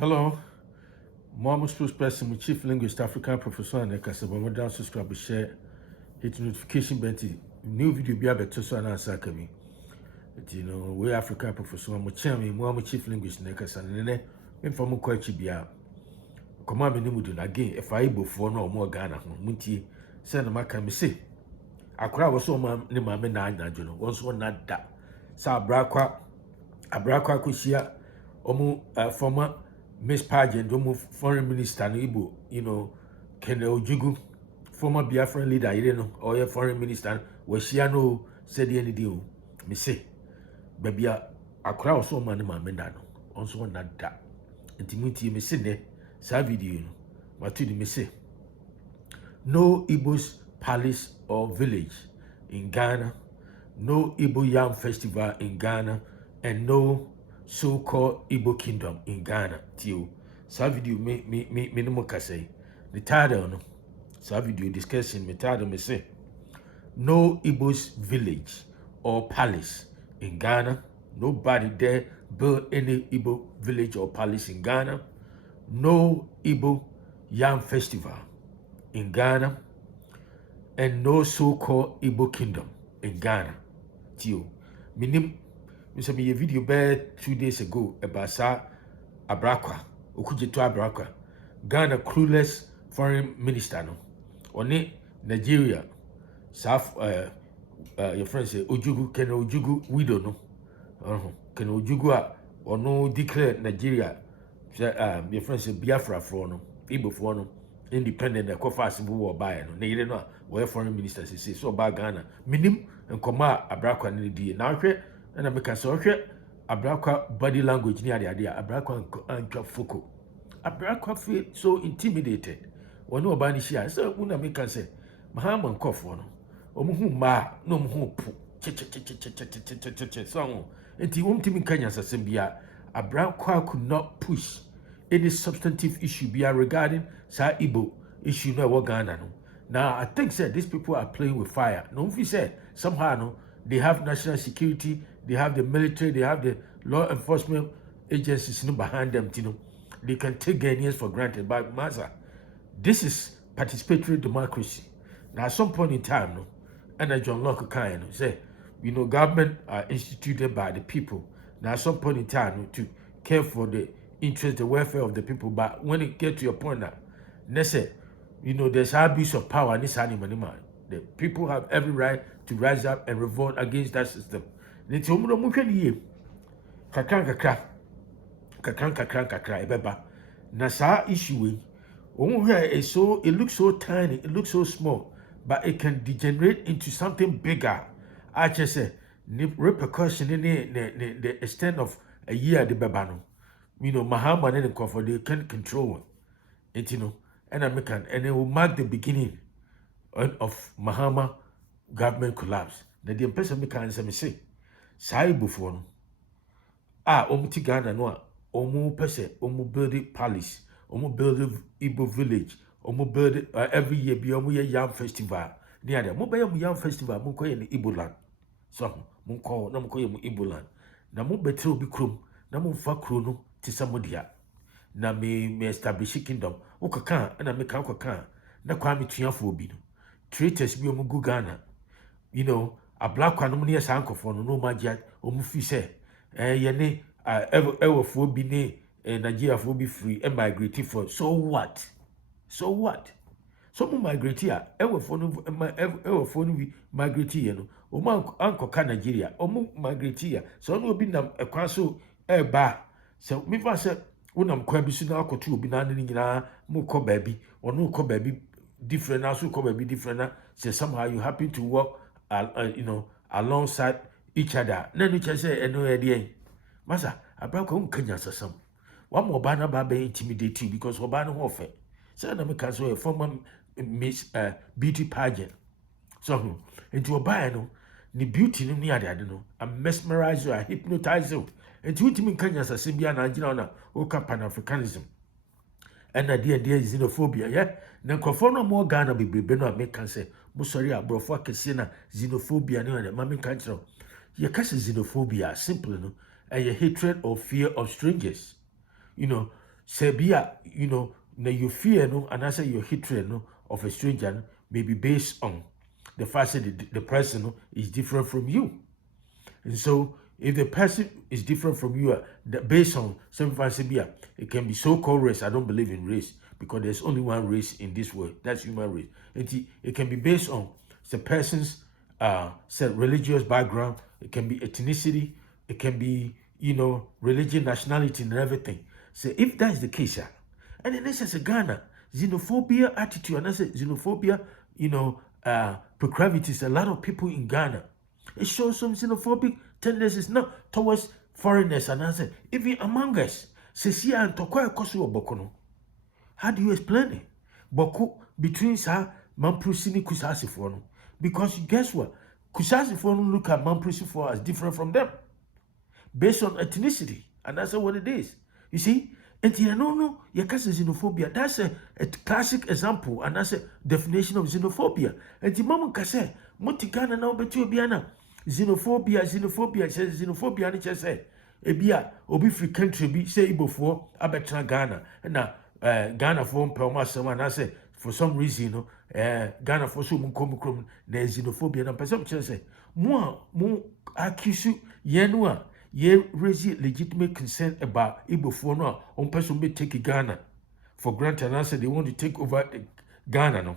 Hello, Mom spokesperson, chief linguist, African professor, and Kasabama down subscribe, share, hit notification bell. New video be able to so and answer me. We African professor, I'm chairman, Mom chief linguist, Nekasan, and then from Kwachibia. Command me name again, if I Igbo for no more Ghana, Munti, send my can say. Akra was so name my men, Najuno, once one not that. Sa Abrakwa Kushia, former Miss Pageant, foreign minister, Igbo, Kene Ojugu, former Biafran leader, or your foreign minister, where she said any deal. Me say, baby, a crowd so man, my mendano, also not that. And Timothy, me say, ne, sa video, what did me say? No Igbos palace or village in Ghana, no Igbo YAM festival in Ghana, and no so-called Igbo kingdom in Ghana. Tio, sa video me no more say. The title no, sa video discussion me title me say. No Igbo's village or palace in Ghana. Nobody there built any Igbo village or palace in Ghana. No Igbo YAM festival in Ghana, and no so-called Igbo kingdom in Ghana. Tio, me say me a video bad 2 days ago about Abrakwa, Okujeto Abrakwa, Ghana clueless foreign minister no. Oni Nigeria, South your friend say Ojugu, Ken Ojugu widow no. Ken Ojugu or no declare Nigeria. Your friend say Biafra for no, Igbo for no. Independent the Kofa Civil War by no. They know where foreign ministers say so about Ghana. Minim and Koma Abrakwa ni di. Now and I make a sorry Abrakwa body language near the idea. Abrakwa and Foko. Abrakwa feel so intimidated. One no bani share. So when I make a say, Mahama and Kof one. Omuhu ma no muhu pu. So and the won't even Kenya Sambia. Abrakwa could not push any substantive issue regarding Sa Igbo issue no Ghana no. Now I think said these people are playing with fire. No, if you said somehow no, they have national security, they have the military, they have the law enforcement agencies behind them. They can take Ghanaians for granted. But Maza, this is participatory democracy. Now at some point in time, no, and John Locke kind say, government are instituted by the people. Now at some point in time, no, to care for the interest, the welfare of the people. But when it get to your point now, there's abuse of power in this animal. The people have every right to rise up and revolt against that system. Kakran ebeba. Na sa issue is so it looks so tiny, it looks so small, but it can degenerate into something bigger. I just say repercussion in the extent of a year the bebano. Mahama and the they can't control it, and it will mark the beginning of Mahama government collapse. The person can say, Sai before omuti Ghana no omu pese omu build palace, omu build Igbo village, omu build every year be omu YAM festival. Near there, mo be YAM festival, mo koye ni Igbo land. So mo koye mo Igbo land. Na mo betre obi krom, na mo fa kro no ti samodia. Na me establish kingdom. Okaka na me kan okaka na kwa me tuafo obi no. Traitors bi omu gu Ghana. A black one no near Sankofo no magia omu fi say yene ever for bi ne Nigeria for be free and migrate for so what? Some migrate here ever for no migrate here no omu ankoka Nigeria omu migrate here so no bi nam ekwan so ba so me fa say wonam kwa bi so na akoto obi na ne nyina mo ko ba bi ono ko ba bi different na so ko ba bi different na say somehow you happen to work alongside each other. Then you can say, Masa, Abraham Kenya Sasam. One more banner baby intimidate you because Obana Hofe. So I can say a former Miss beauty pageant. So, into a bano, the beauty no near the no, I mesmerize you, I hypnotize you. And to him in Kenya Sasimbia and Oka Pan Africanism. And idea xenophobia, yeah? Now, conform more Ghana be Beno make can say. Sorry, brofo kesina xenophobia no and mami kanchro. Your xenophobia simple no and your hatred or fear of strangers. Sebia, na your fear no, and I say your hatred no of a stranger no, may be based on the fact that the person no, is different from you. And so if the person is different from you, based on some fancy, it can be so-called race. I don't believe in race because there's only one race in this world. That's human race. It can be based on the person's say religious background. It can be ethnicity. It can be religion, nationality, and everything. So if that is the case, and then this is a Ghana xenophobia attitude, and I say xenophobia, proclivities. A lot of people in Ghana. It shows some xenophobic tendencies now towards foreigners, and I said, even among us. Sesia and Tokoya Kosu Bokono. How do you explain it? Boku between sa Mamprusi Kusasi for no. Because guess what? Kusasi for no look at Mamprusi for as different from them. Based on ethnicity. And that's what it is. You see? And no, xenophobia. That's a classic example, and that's a definition of xenophobia. And the mama can say, Motikana now bet you biana. Xenophobia, says xenophobia, and it say, Ebia, Obi free country be say before Abetra Ghana. And now Ghana for Pelma someone I say for some reason, Ghana for some come there's xenophobia and person say, More accuse yenua. Ye raise legitimate concern about Igbo for no on person may take Ghana for granted and answer they want to take over Ghana no.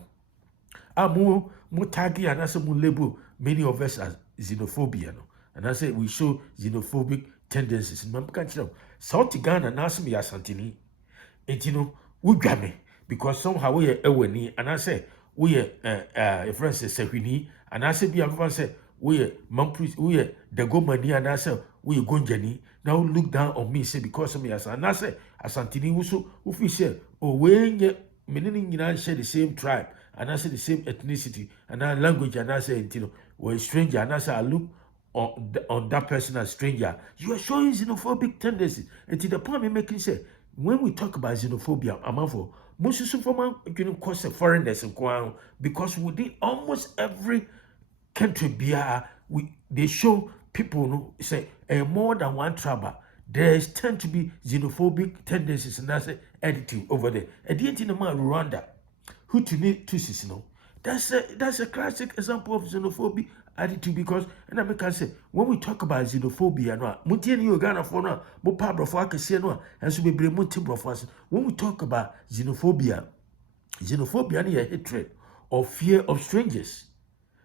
More taggy and answer more label many of us as xenophobia no. And I say we show xenophobic tendencies. Mam can't you know South Ghana and ask me as Santini. And we grab me because somehow we are away and I say we are a friend says Sehini and I say be everyone say we are the go money and I say we are going journey. Now look down on me, say because of me as and I say Asantini Wusu, who we say, oh, when meaning share the same tribe and I say the same ethnicity and our language and I say, we're a stranger and I say I look on that person as stranger. You are showing xenophobic tendencies. And to the point me making say, when we talk about xenophobia, I'm for most of them cause foreigners in Kwang because within almost every country they show people no say more than one tribe. There's tend to be xenophobic tendencies and that's attitude over there. And the in Rwanda, who to need to see no. That's a classic example of xenophobic attitude because and I can say when we talk about xenophobia no mutieni you Ghana for no mo pa brofo akese no and so be muti brofo when we talk about xenophobia is a hatred or fear of strangers.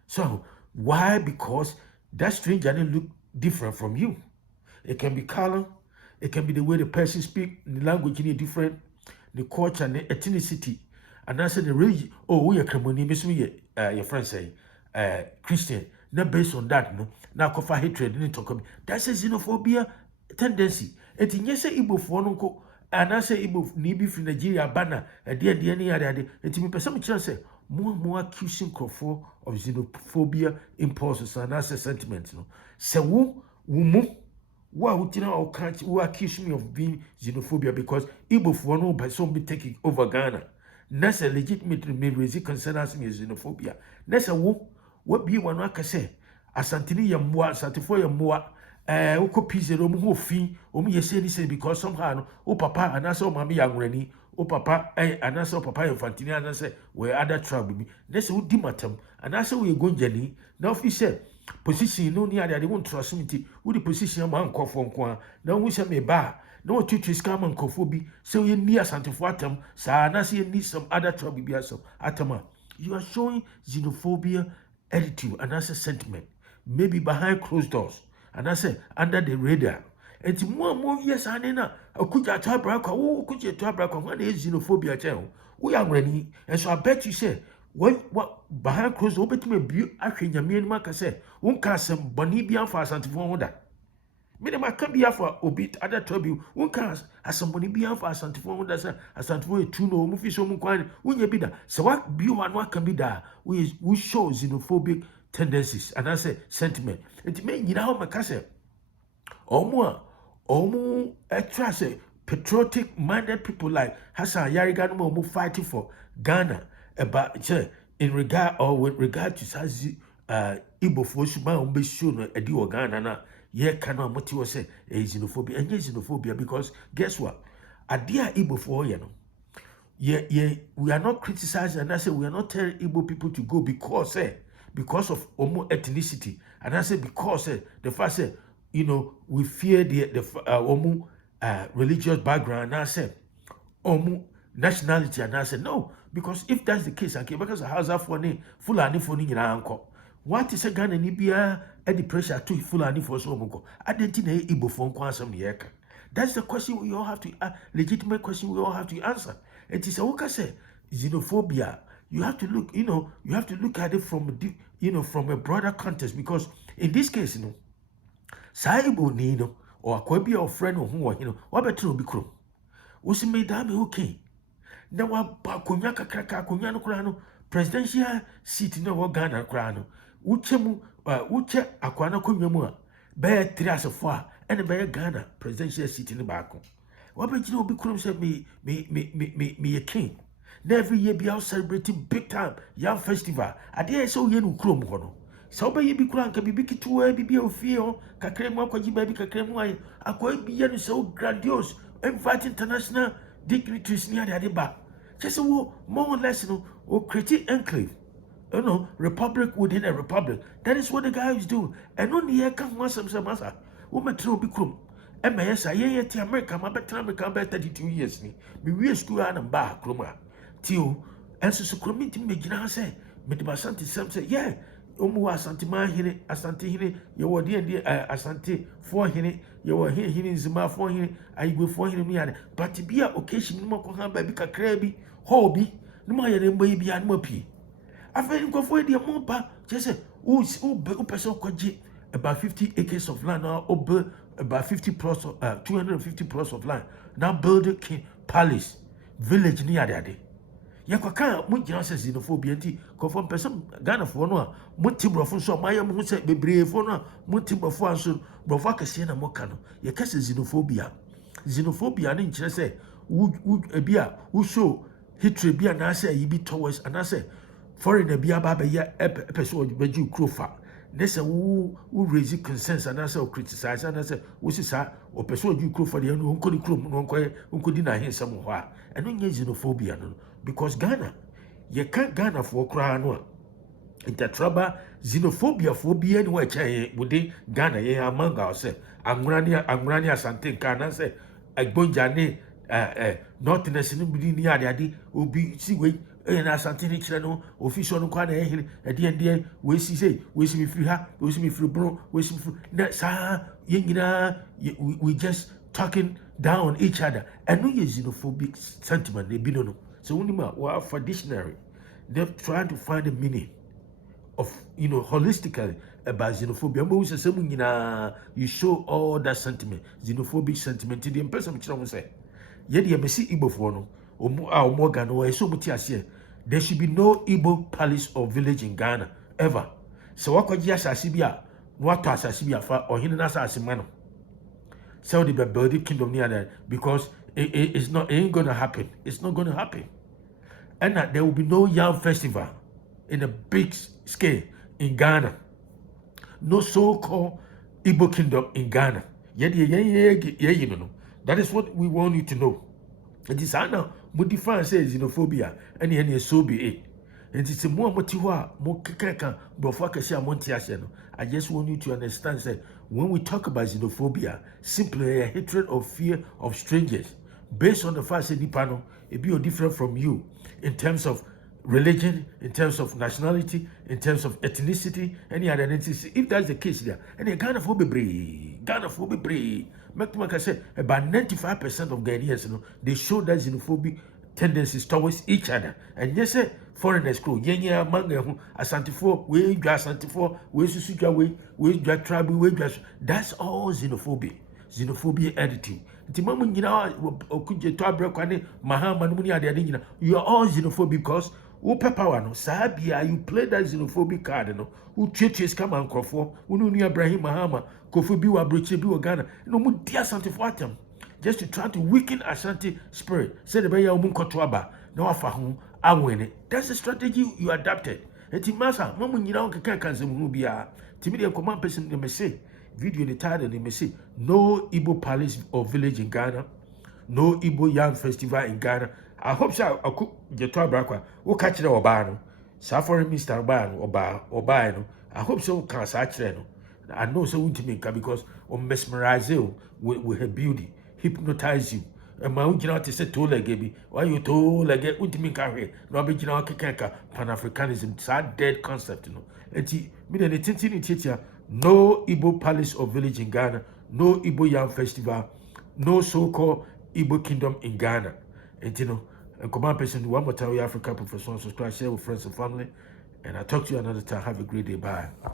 So why? Because that stranger didn't look different from you. It can be color, it can be the way the person speak, the language is different, the culture and the ethnicity, and that's the religion. Oh, we are Kremoni, your friend say, Christian. Not based on that, no. Now, cover hatred, didn't talk about that's a xenophobia tendency. And in yes, Igbo for no, and I say Igbo nibi from Nigeria, banner, a dear, any other, and to me, some chance more accusing for of xenophobia impulses and that's a sentiment, no. So, wumu, who accuse me of being xenophobia because Igbo for no by some be taking over Ghana. That's a legitimate raise concern as me xenophobia. That's a woo. What be one waka say? Asantini yamwa, Santifo yamwa, Oko Pizero, Mufi, Omi say because somehow, oh papa, and I saw mammy young Rennie, oh papa, and I saw papa Infantini, and I say, where other trouble me. That's what dimatum, and I say we're going Jenny. Now, if he said, position no near that they won't trust me, who the position of man call from Quan, now we say me bar. No teacher is come and cophobia, so you near Santifuatum, Sanasi need some other trouble be as Atama. You are showing xenophobia attitude and that's a sentiment. Maybe behind closed doors. And I say under the radar. And more yes, I know. I could you tell Braco, who could you tell Braco? What is xenophobia? Tell we are ready. And so I bet you say, what behind closed doors, but me be actually your main marker say, won't cast some Bonibian for Santifuanda. Minima can be for obit other trouble. One cast as somebody be for Santifuanda, as Santifuanda, two no movie so much. When you be there, so what be one what can be there? We show xenophobic tendencies and I say sentiment. It may you know my cousin. Or more extra say patriotic minded people like Hassan Yarigan more fighting for Ghana about in regard or with regard to Sazi Igbo for Shuma be shown a deal Ghana. Yeah, cannot motivate say xenophobia and xenophobia because guess what? Adia Igbo for you know. Yeah, we are not criticizing, and I say we are not telling Igbo people to go because of Omo ethnicity, and I say because the fact say we fear the Omo religious background, and I say Omo nationality, and I say no, because if that's the case, okay, because Hausa for ni Fulani for ni anko. What is a Ghana ni bia the pressure to Fulani for so much? I didn't think Igbo for some yeka. That's the question we all have to legitimate question we all have to answer. It is a what I say xenophobia. You have to look, you have to look at it from from a broader context, because in this case, Saibo ni or Akwabi or friend or who what better be crew. Was made that okay. Now what Bakunyaka Kraka Kunyano Krano, presidential seat no Ghana Krano, Uchemu Uche Aquana Kunyamua, Bear Trias Four, and a Bear Ghana, presidential seat in the back. What bet be crew said me a king. Every year be out celebrating big time YAM festival. I dare so yenu chrome hono. So by ye be crank be big to a be of fear, Kakremo baby Kakremo, a quite be yen so grandiose, invite international dignitaries near the back. Just more or less, or create enclave. Republic within a republic. That is what the guy is doing. And only here come once some massa. Woman throw be crum. And my yes, I hear America, my better America 32 years. Me we school and bar croma. Tio, and so committee me gina say, Mid Basanti some say, yeah, Omu Asanti Mahine, Asanti Hine, you were dear Asanti for Hine, you were here in Zima for him, I go for him, but to be a occasion, no more baby crabby, hobby, no more baby and mopy. I feel go for the mopa, just say, who's person about 50 acres of land now, over about 50 plus, 250 plus of land. Now build a king palace, village near that day. Yakaka, Munjan says xenophobia, conform person, Ghana for no, Muntibro for so, my am who said, be brave for no, Muntibro for so, Brovaka Siena Mocano, Yakasa xenophobia. Xenophobia, and interest say, would a beer, who show hatred be an answer, ye be towards an answer. Foreign a beer baba ya episode, but you crofa. Nessa who raise concerns and answer or criticize and answer, which is or persuade you for the uncle could deny him somewhere. And don't get xenophobia, because Ghana, you can't Ghana for crown. It's a trouble, xenophobia for being which I would Ghana, ye among ourselves. Angrania Santin Kana say, I go Jane, not in a sinubidi near the idea will be see way. And as Santini Channel, official Kwana, at the end, we see, we see me free her, we see me free bro, we see me free. That's we just talking down each other. And no xenophobic sentiment, they be no. So, only for dictionary, they're trying to find a meaning of, holistically about xenophobia. But you show all that sentiment, xenophobic sentiment to the person which I will say. Yet, you may see Igbo for no. Morgan or so much as here. There should be no Igbo palace or village in Ghana ever. So what could just Asibia, what as Asibia or Hinasa Asimano? So the building kingdom near that, because it ain't gonna happen. It's not gonna happen. And that there will be no YAM festival in a big scale in Ghana. No so-called Igbo kingdom in Ghana. That is what we want you to know. It is now modify says xenophobia and any so be it. And it's a more motiva, more kaka, brofaka montiaseno. I just want you to understand that when we talk about xenophobia, simply a hatred or fear of strangers, based on the fact that Nipano, it be different from you in terms of religion, in terms of nationality, in terms of ethnicity, any other identity. If that's the case there, and a Ghana Make I say about 95% of Ghanaians, they show that xenophobic tendencies towards each other. And yes, foreigners go, yenya manga asantifo, we asantifo, we susuja we tribal, we that's all xenophobia. Xenophobia attitude. Timamu nyina okuje to abrekwane mahama no muni ade nyina. You are all xenophobic because who power no sabia you play that xenophobic card no. Who churches come and crofo, who knew Ibrahim Mahama, Kofi Biwa Breche Biwa Ghana, no more dear Santi Fatam, just to try to weaken Ashanti spirit. Said the Baya Munkotuaba, no Afahum, I win it. That's the strategy you adapted. And Timasa, Mamun Yina Kakanzim Rubia, Timidia command person, they may say, video the title, they may say, no Igbo palace or village in Ghana, no Igbo YAM festival in Ghana. I hope so. I could get to Abrakwa. Who catch the Obano? Foreign Minister Obano. I hope so. Can say no. I know so intimate because mesmerize you with her beauty, hypnotize you. And my original to say to legaby, why you told like ultimate career, no original kaka Pan-Africanism, it's a dead concept, you know. And me the tintin teacher, no Igbo palace or village in Ghana, no Igbo Yam festival, no so-called Igbo kingdom in Ghana. And you know, and command person, one more time, African professional, subscribe, share with friends and family. And I'll talk to you another time. Have a great day. Bye.